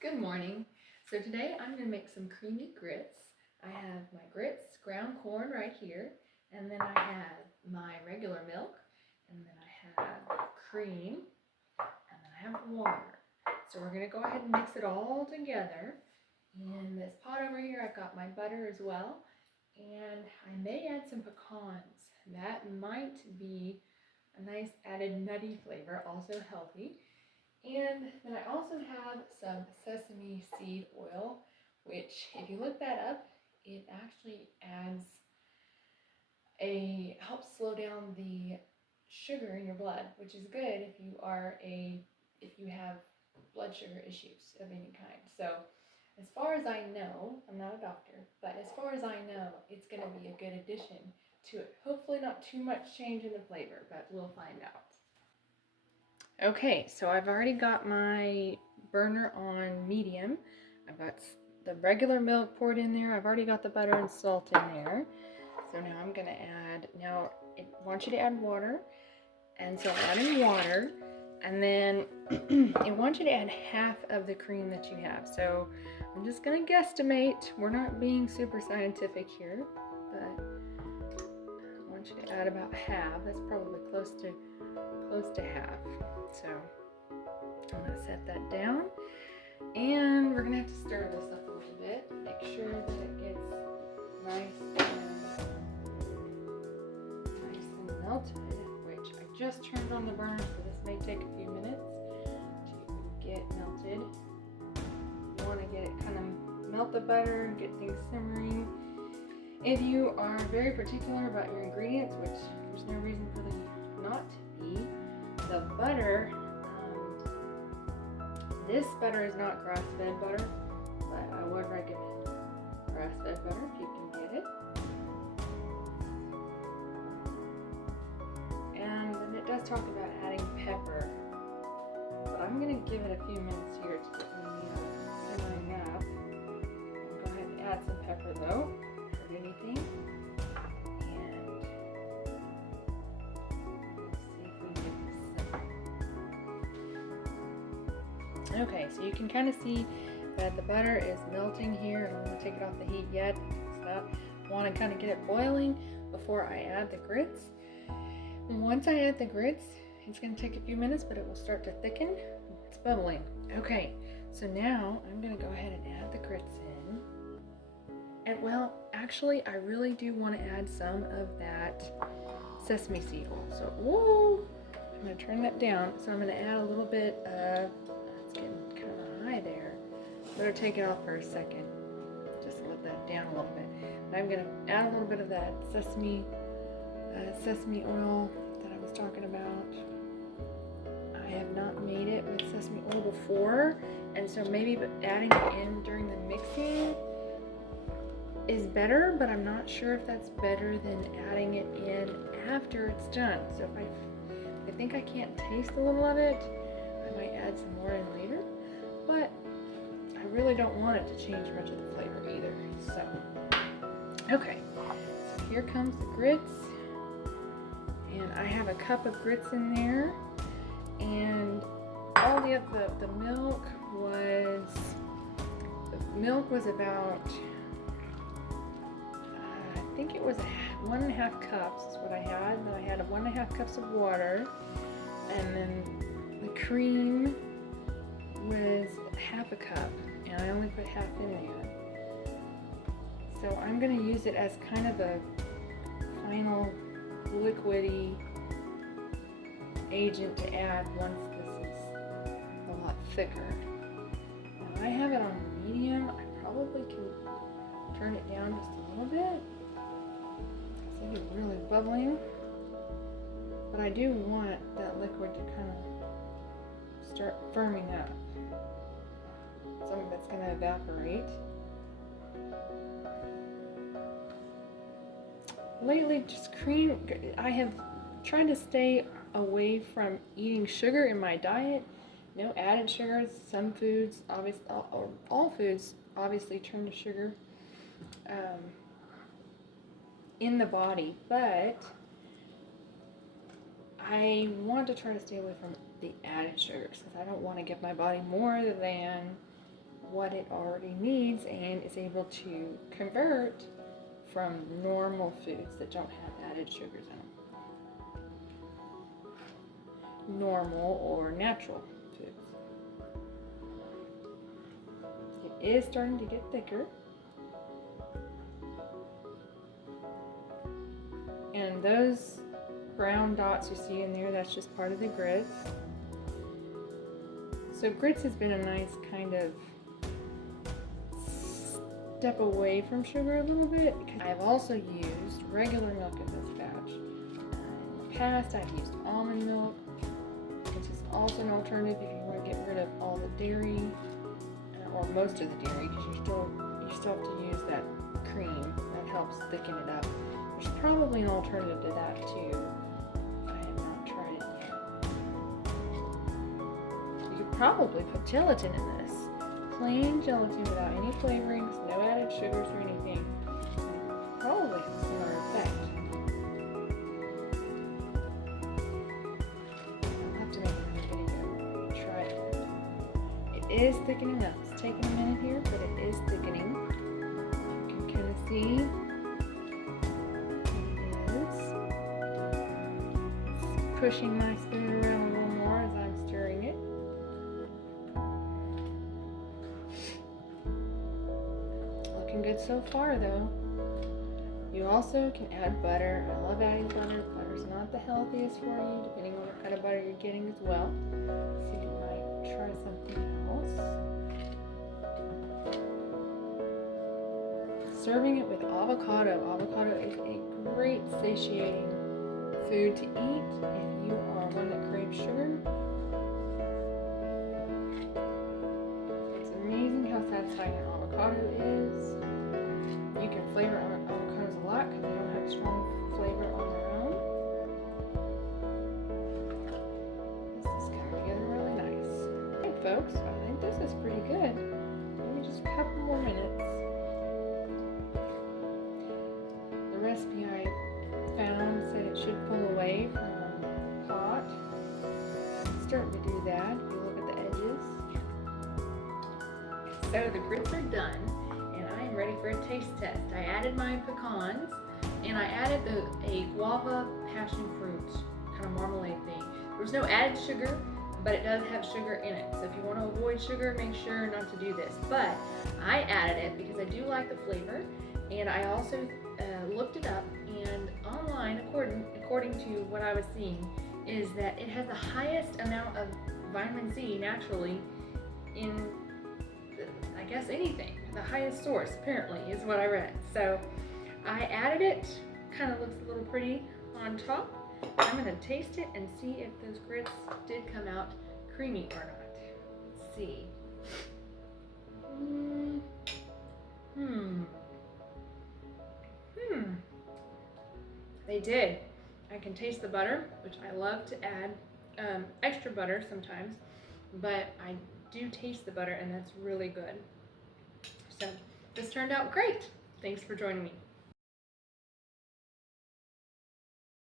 Good morning. So today I'm going to make some creamy grits. I have my grits, ground corn right here, and then I have my regular milk, and then I have cream, and then I have water. So we're going to go ahead and mix it all together. In this pot over here I've got my butter as well, and I may add some pecans. That might be a nice added nutty flavor, also healthy. And then I also have some sesame seed oil, which if you look that up, it actually helps slow down the sugar in your blood, which is good if you have blood sugar issues of any kind. So as far as I know, I'm not a doctor, but as far as I know, it's going to be a good addition to it. Hopefully not too much change in the flavor, but we'll find out. Okay, so I've already got my burner on medium. I've got the regular milk poured in there. I've already got the butter and salt in there. So now I'm gonna add, now it wants you to add water. And so I'm adding water. And then it wants you to add half of the cream that you have. So I'm just gonna guesstimate. We're not being super scientific here, but I want you to add about half. That's probably close to half. So I'm going to set that down, and we're going to have to stir this up a little bit, make sure that it gets nice and melted, which I just turned on the burner, so this may take a few minutes to get melted. You want to get it kind of melt the butter and get things simmering. If you are very particular about your ingredients, which there's no reason for them not to be, the butter, this butter is not grass-fed butter, but I would recommend grass-fed butter if you can get it. And then it does talk about adding pepper, but I'm going to give it a few minutes here to get me simmering up. I'll go ahead and add some pepper though, or anything. Okay, so you can kind of see that the butter is melting here. I don't want to take it off the heat yet. I want to kind of get it boiling before I add the grits. And once I add the grits, it's going to take a few minutes, but it will start to thicken. It's bubbling. Okay, so now I'm going to go ahead and add the grits in. And well, actually, I really do want to add some of that sesame seed oil. So, whoa, I'm going to turn that down. So I'm going to add a little bit of, it's getting kind of high there. Better take it off for a second. Just let that down a little bit. And I'm going to add a little bit of that sesame oil that I was talking about. I have not made it with sesame oil before, and so maybe adding it in during the mixing is better, but I'm not sure if that's better than adding it in after it's done. So if I think I can't taste a little of it, I might add some more in later, but I really don't want it to change much of the flavor either. So, okay, so here comes the grits, and I have a cup of grits in there, and all the milk was about, I think it was 1.5 cups is what I had. Then I had 1.5 cups of water, and then the cream was half a cup, and I only put half in there. So I'm going to use it as kind of a final liquidy agent to add once this is a lot thicker. Now I have it on medium. I probably can turn it down just a little bit. It's really bubbling, but I do want that liquid to kind of start firming up. Some of it's going to evaporate. Lately, just cream, I have tried to stay away from eating sugar in my diet. No added sugars. Some foods, obviously, all foods obviously turn to sugar in the body, but I want to try to stay away from the added sugars because I don't want to give my body more than what it already needs and is able to convert from normal foods that don't have added sugars in them. Normal or natural foods. It is starting to get thicker. And those brown dots you see in there, that's just part of the grits. So grits has been a nice kind of step away from sugar a little bit. I've also used regular milk in this batch. In the past, I've used almond milk, which is also an alternative if you want to get rid of all the dairy, or most of the dairy, because you still have to use that cream that helps thicken it up. There's probably an alternative to that too. I have not tried it yet. You could probably put gelatin in this. Plain gelatin without any flavorings, no added sugars or anything. Probably have a similar effect. I'll have to make another video to try it. It is thickening up. It's taking a minute here, but it is thickening. You can kind of see pushing my spoon around a little more as I'm stirring it. Looking good so far though. You also can add butter. I love adding butter. Butter's not the healthiest for you, depending on what kind of butter you're getting as well. So you might try something else. Serving it with avocado. Avocado is a great satiating food to eat if you are one that craves sugar. It's amazing how satisfying an avocado is. You can flavor avocados a lot because they don't have strong flavor on their own. This is coming together really nice. Hey folks, I think this is pretty good. Maybe just a couple more minutes. The recipe I found said it should pull away from the pot. It's starting to do that if you look at the edges. So the grits are done and I am ready for a taste test. I added my pecans and I added a guava passion fruit kind of marmalade thing. There was no added sugar, but it does have sugar in it. So if you want to avoid sugar, make sure not to do this. But I added it because I do like the flavor, and I also looked it up, and online, according to what I was seeing, is that it has the highest amount of vitamin C naturally in, I guess, anything. The highest source, apparently, is what I read. So I added it. Kind of looks a little pretty on top. I'm going to taste it and see if those grits did come out creamy or not. Let's see. They did. I can taste the butter, which I love to add extra butter sometimes, but I do taste the butter and that's really good. So this turned out great. Thanks for joining me.